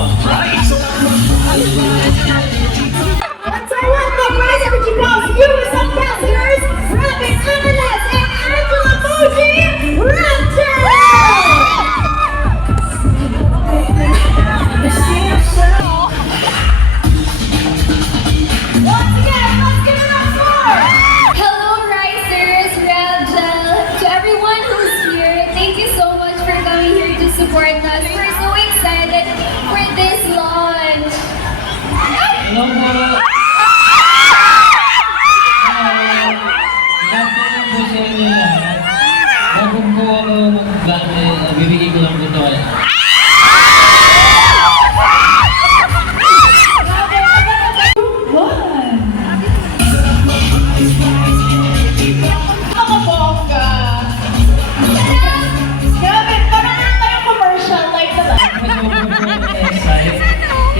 Let's all welcome Rise Energy Pulse US Ambassadors, Robin Emilis and Angela Moji Raptor! Once again, let's give it up for Hello Risers, Revgel. To everyone who's here, thank you so much for coming here to support us. We're so excited for this launch. Hello po! Good po sa inyo lahat. Bago po ako mag-bate, bibigay ko lang po ito. mga bongga! Grabe, parang ano tayong commercial like na ba?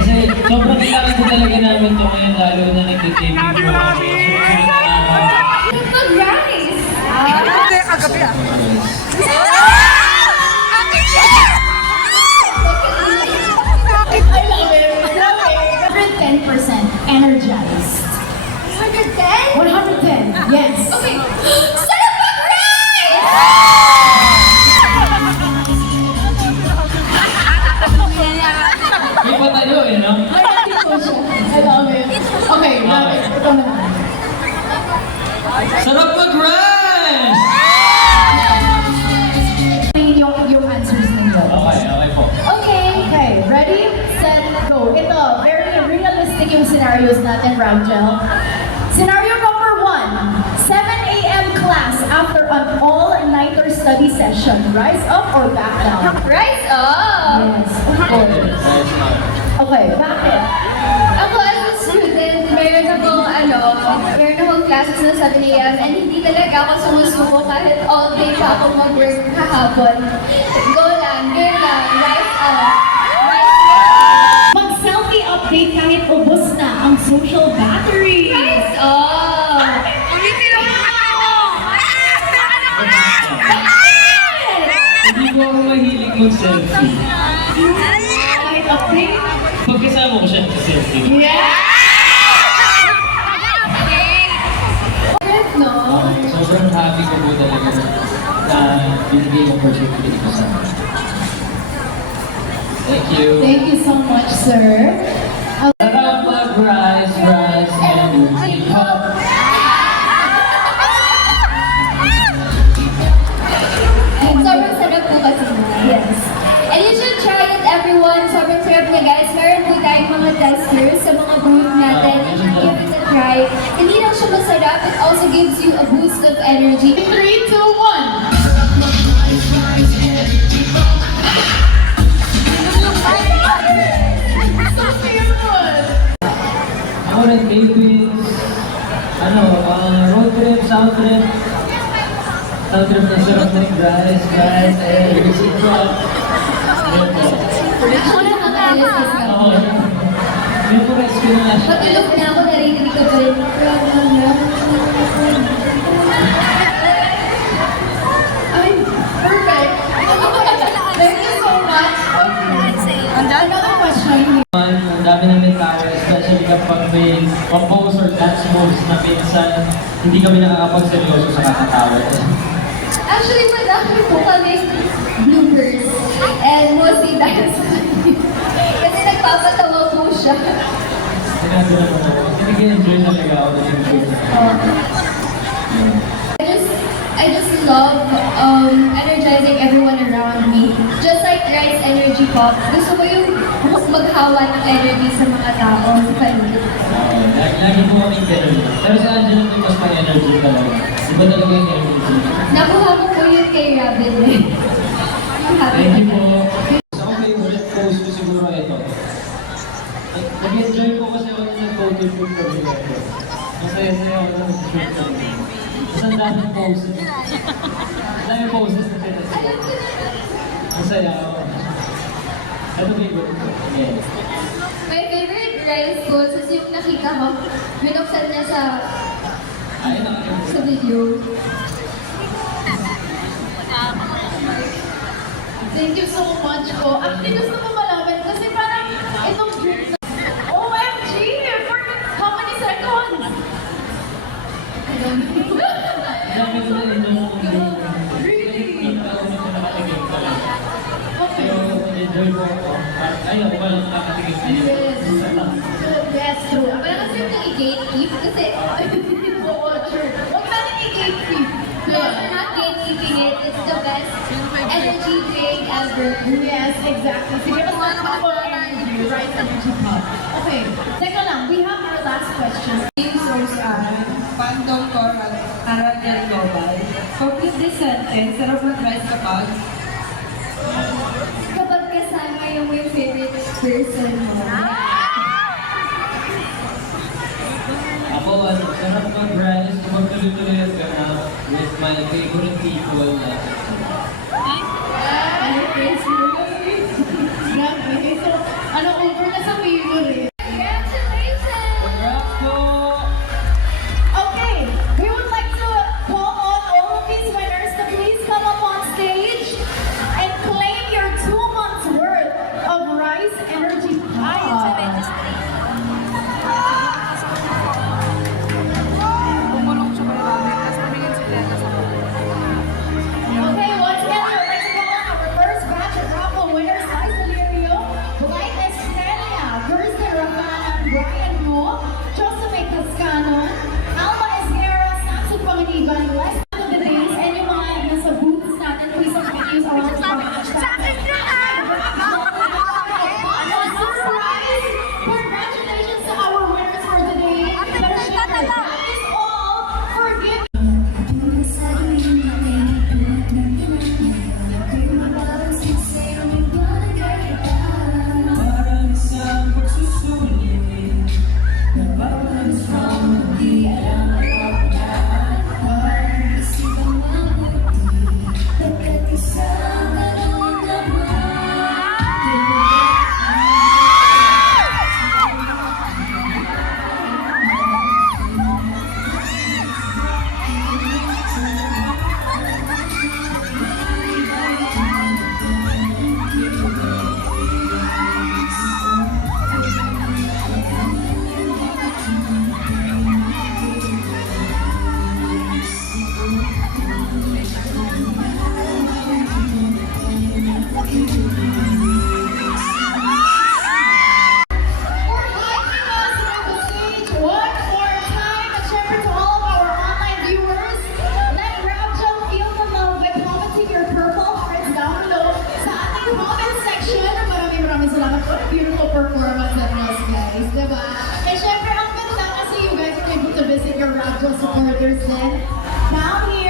Kasi sobrang kailangan po talaga namin ito ngayon, lalo na nagtitaping po kami. Susunod na araw. Mag-rise! I love it! Grabe! 110% energized. 110? 110, yes. Okay. Sana mag-rise! May patayo eh, no? I love it. Okay, grabe. Ito na. Sarap mag-rise! Yung answers ninyo. Okay po. Okay, ready, set, go. Ito, very realistic yung scenarios natin, Revgel. Scenario number 1, 7 a.m. class after an all-nighter study session. Rise up or back down? Rise up! Yes, of course. Okay, bakit? Ako as a student, meron akong classes na 7 a.m. and hindi talaga ako sumusuko kahit all day pa ako mag-work kahapon. Go lang, game lang, rise up. Mag-selfie update kahit ubos na ang social battery. Rise up! Hindi po ako mahilig mag-selfie. Kahit update? Pagkasama ko siya mag-selfie. Yeah! No? Sobrang happy ko po talaga na binigay yung opportunity ko sa akin. Thank you. Thank you so much, sir. Sarap mag-rise, rise, energy pop. Sobrang sarap po kasi na. Yes. And you should try it everyone. Sobrang sarap na guys. Meron po tayong mga testers sa mga group natin. You should give it a try. Hindi lang siya masarap, it also gives you a boost of energy. 3, 2, 1. Ako rin, Philippines. Road trip, sound trip. Sound trip na sarap na rise, rise, energy pop. Yun po. Ako na nakakaalis ka. Oo. Yun po, rest ko na siya. Patulog na ako, narinig ko pa rin. Ay, perfect. Thank you so much. Another question. Ang dami namin tao, especially kapag may compose or dance moves na minsan hindi kami nakakapagseryoso sa kakatawa. Actually, madami po kami bloopers and mostly dance. Kasi nagpapatawa po siya. Sinabi naman ako, nag-enjoy talaga ako na enjoy. I just love energizing everyone around me. Just like Rise Energy Pop, gusto ko yung maghawa ng energy sa mga tao sa paligid. Lagi po kami ganun. Pero sa Angela, may mas may energy talaga. Iba talaga yung energy. Nakuha ko po yun kay Robin eh. Thank you po. Sa akong favorite post ko siguro ito. Nag-enjoy po kasi ako ng photo shoot ko ito. Masaya-saya ako ng shoot ko. Mas ang daming poses. Ang daming poses na pinasaya. Masaya ako. Ito favorite ko. Yeah. My favorite Rise quotes is yung nakita ko, binuksan niya sa video. Thank you so much po. Actually, gusto ko malaman kasi parang Ayaw, walang kakatingin niya. Yes, true. Wala kasi yung i-gatekeep kasi Oo, true. Huwag natin i-gatekeep. we're not gatekeeping it. It's the best energy drink ever. Yes, exactly. Sige, mas mga for energy, right? Energy pop. Okay, teka lang. We have our last question. Source Fandom Coral Arandel Global. Complete this sentence, sarap mag-rise kapag Kapag kasama yung may favorite person mo. Ako, sarap mag-rise kapag tuloy-tuloy ka na with my favorite people na Grabe. So, ano, over na sa favorite. Congratulations! congrats po! Okay, we would like to call on all of these winners to please come up on stage and claim your 2 months worth of Rice Energy Pop. bumulong siya malababit, tapos tumingin si Lena sa Okay, once again, we would like to call on our first batch of raffle winners, Liza Valerio, Blythe Estrella, Kirsten Rafana, Brian Mo, Joseph Cascano, Alma Esguerra, Samson Panginiban, Les of the Days, and yung mga nasa booths natin, please some videos around the hashtag. Surprise! Congratulations to our winners for today. Pero syempre, that is all for giving. Parang isang pagsusulit na bawat isang hindi alam ang pagdaan. Parang isipang mabuti, pagkat isang gano'n naman. For joining us on the stage one more time, and syempre to all of our online viewers, let Rapjel feel the love by commenting your purple hearts down below sa ating comment section. Maraming salamat po. Beautiful performance that was, guys. Diba? And syempre, ang ganda kasi you guys were able to visit your Rapjel supporters then. Now here,